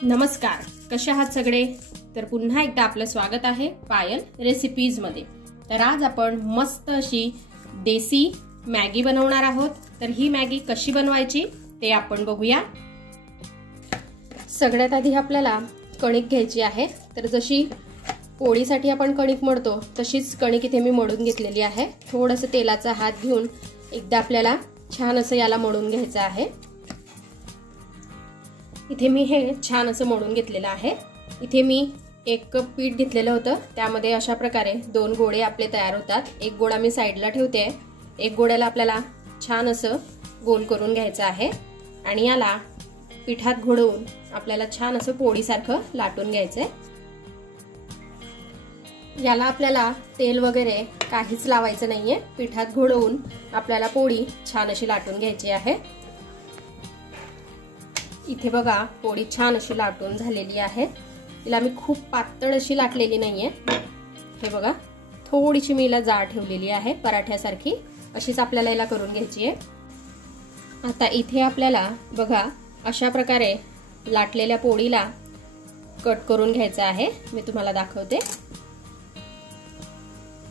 नमस्कार, कशा आहात सगळे? तर पुन्हा एकदा आपलं स्वागत आहे पायल रेसिपीज मध्ये। तर आज आपण मस्त अशी देसी मॅगी बनवणार आहोत। तर ही मॅगी कशी बनवायची ते आपण बघूया। सगळ्यात आधी आपल्याला कणिक घ्यायची आहे। तर जशी पोळीसाठी आपण कणिक मळतो तशीच कणिक इथे मी मळून घेतलेली आहे। थोडंसं तेलाचा हात घेऊन एकदा आपल्याला छान असं याला मळून घ्यायचं आहे। इथे मी हे छान असं मळून घेतलेलं आहे। इथे मी 1 कप पीठ घेतलेलं होतं, त्यामध्ये अशा प्रकारे 2 गोळे आपले तयार होतात। एक गोळा मी साईडला ठेवते, एक गोळ्याला आपल्याला छान असं गोल करून घ्यायचं आहे आणि याला पिठात घोळवून आपल्याला छान असं पोळीसारखं लाटून घ्यायचंय। याला आपल्याला तेल वगैरे काहीच लावायचं नाहीये, पिठात घोळवून आपल्याला पोळी छान अशी लाटून घ्यायची आहे। इथे बघा पोळी छान अशी लाटून झालेली आहे। तिला मी खूप पातळ अशी लाटलेली नाहीये, हे बघा थोडीशी मी हिला जाड ठेवलेली आहे, पराठ्यासारखी अशीच आपल्याला याला करून घ्यायची आहे। आता इथे आपल्याला बघा अशा प्रकारे लाटलेल्या पोळीला कट करून घ्यायचं आहे। मी तुम्हाला दाखवते,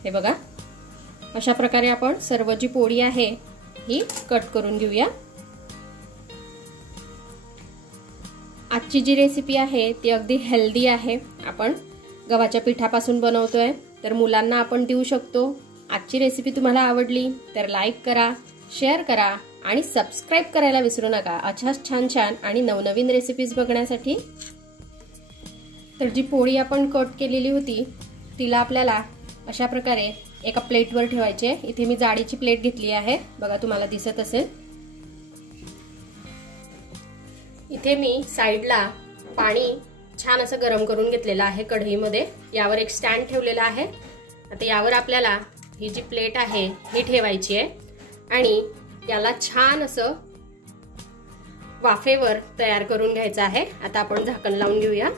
हे बघा अशा प्रकारे आपण सर्व जी पोळी आहे ही कट करून घेऊया। आजची जी रेसिपी आहे ती अगदी हेल्दी आहे। आपण गव्हाच्या पिठापासून बनवतोय, तर मुलांना आपण देऊ शकतो। आजची रेसिपी तुम्हाला आवडली तर लाईक करा, शेअर करा आणि सबस्क्राइब करायला विसरू नका अशाच छान छान आणि नवनवीन रेसिपीज बघण्यासाठी। तर जी पोळी आपण कट केलेली होती तिला आपल्याला अशा प्रकारे एका प्लेटवर ठेवायचे। इथे मी जाडीची प्लेट घेतली आहे, बघा तुम्हाला दिसत असेल। इथे मी साइडला पाणी छान असं गरम करून घेतलेलं आहे कढईमध्ये। यावर एक स्टँड ठेवलेला आहे। आता यावर आपल्याला ही जी प्लेट आहे ही ठेवायची आहे आणि याला छान असं वाफेवर तयार करून घ्यायचं आहे। आता आपण झाकण लावून घेऊया।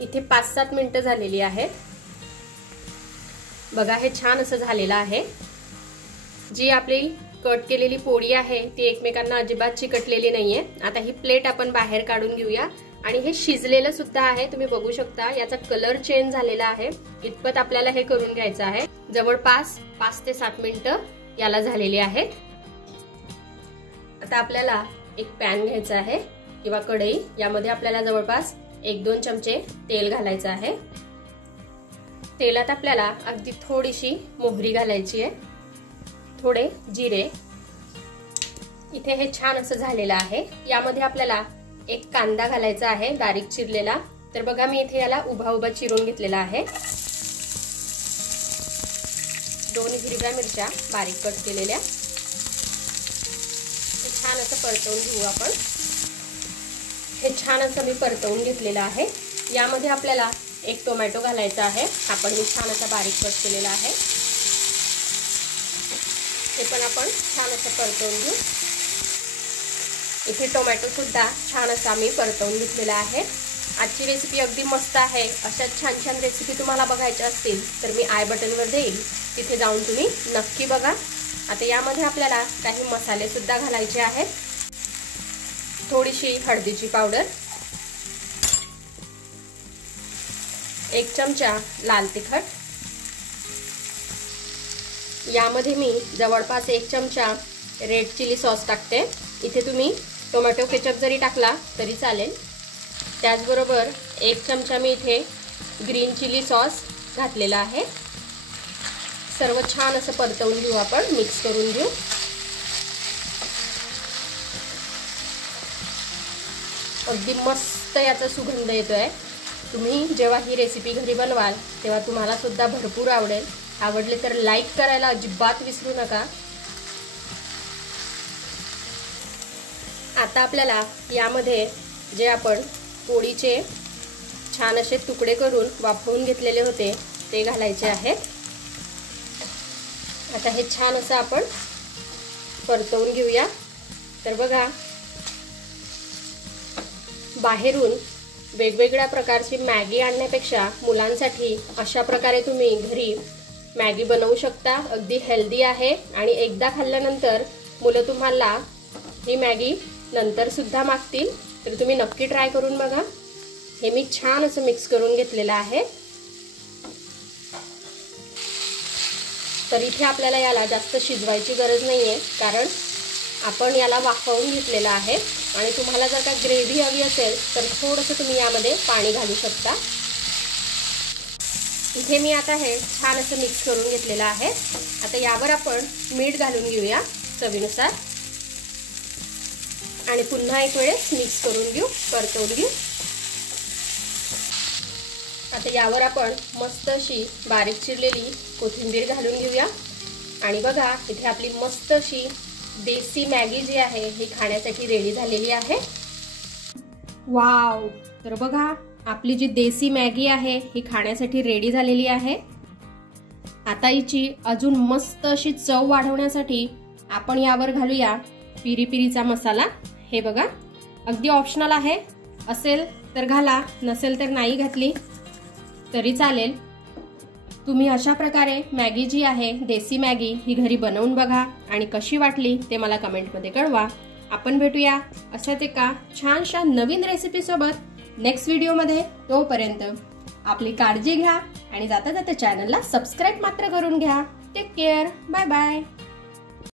इथे 5-7 मिनिटं झालेली आहेत, बघा हे छान असं झालेलं आहे। जी आपली कट केलेली पोळी आहे ती एकमेकांना अजिबात चिकटलेली नाहीये। आता ही प्लेट आपण बाहेर काढून घेऊया आणि हे शिजलेलं सुद्धा आहे, तुम्ही बघू शकता याचा कलर चेंज झालेला आहे। इतपत आपल्याला हे करून घ्यायचं आहे। जवळपास 5 ते 7 मिनिटं याला झालेली आहेत। आता आपल्याला एक पॅन घ्यायचा आहे किंवा कढई, यामध्ये आपल्याला जवळपास 1-2 चमचे तेल घालायचं आहे। तेलात आपल्याला अगदी थोडीशी मोहरी घालायची आहे, थोडे जिरे। इथे हे छान असं झालेलं आहे। यामध्ये आपल्याला एक कांदा घालायचा आहे बारीक चिरलेला। तर बघा मी इथे याला उभा उभा चिरून घेतलेला आहे। 2 हिरव्या मिरच्या बारीक कट केलेल्या, छान असं परतवून घेऊ आपण। हे छान असं मी परतवून घेतलेलं आहे। यामध्ये आपल्याला एक टोमॅटो घालायचा आहे, आपण मी छान असा बारीक कट केलेला आहे। हे पण आपण छान असं परतवून घेऊ। इथे टोमॅटो सुद्धा छान असा मी परतवून घेतलेला आहे। आजची रेसिपी अगदी मस्त आहे। अशा छान छान रेसिपी तुम्हाला बघायच्या असतील तर मी आय बटनवर देईल, तिथे जाऊन तुम्ही नक्की बघा। आता यामध्ये आपल्याला काही मसाले सुद्धा घालायचे आहेत। थोडीशी हळदीची पावडर, 1 चमचा लाल तिखट, यामध्ये मी जवळपास 1 चमचा रेड चिली सॉस टाकते। इथे तुम्ही टोमॅटो केचप जरी टाकला तरी चालेल। त्याचबरोबर 1 चमचा मी इथे ग्रीन चिली सॉस घातलेला आहे। सर्व छान असं परतवून घेऊ आपण, मिक्स करून घेऊ। अगदी मस्त याचा सुगंध येतोय। तुम्ही जेव्हा ही रेसिपी घरी बनवाल तेव्हा तुम्हाला सुद्धा भरपूर आवडेल। आवडले तर लाईक करायला अजिबात विसरू नका। आता आपल्याला यामध्ये जे आपण पोळीचे छान असे तुकडे करून वाफवून घेतलेले होते ते घालायचे आहेत। आता हे छान असं आपण परतवून घेऊया। तर बघा बाहेरून वेगवेगळ्या प्रकारची मॅगी आणण्यापेक्षा मुलांसाठी अशा प्रकारे तुम्ही घरी मॅगी बनवू शकता। अगदी हेल्दी आहे आणि एकदा खाल्ल्यानंतर मुलं तुम्हाला ही मॅगी नंतर सुद्धा मागतील तर तुम्ही नक्की ट्राय करून बघा। हे मी छान असं मिक्स करून घेतलेलं आहे। तर इथे आपल्याला याला जास्त शिजवायची गरज नाहीये, कारण आपण याला वाफवून घेतलेलं आहे। आणि तुम्हाला जर का ग्रेव्ही हवी असेल तर थोडंसं तुम्ही यामध्ये पाणी घालू शकता। इथे मी आता हे छान असं मिक्स करून घेतलेलं आहे। आता यावर आपण मीठ घालून घेऊया चवीनुसार आणि पुन्हा एक वेळेस मिक्स करून घेऊ, परतवून घेऊ। आता यावर आपण मस्त अशी बारीक चिरलेली कोथिंबीर घालून घेऊया आणि बघा इथे आपली मस्त अशी देसी मॅगी जी आहे ही खाण्यासाठी रेडी झालेली आहे। वाव, तर बघा आपली जी देसी मॅगी आहे ही खाण्यासाठी रेडी झालेली आहे। आता हिची अजून मस्त अशी चव वाढवण्यासाठी आपण यावर घालूया पिरी पिरीचा मसाला। हे बघा अगदी ऑप्शनल आहे, असेल तर घाला, नसेल तर नाही घातली तरी चालेल। तुम्ही अशा प्रकारे मॅगी जी आहे देसी मॅगी ही घरी बनवून बघा आणि कशी वाटली ते मला कमेंटमध्ये कळवा। आपण भेटूया अशाच एका छानशा नवीन रेसिपी सोबत नेक्स्ट व्हिडिओमध्ये। तोपर्यंत आपली काळजी घ्या आणि जाता जाता चॅनलला सबस्क्राईब मात्र करून घ्या। Take care, bye bye.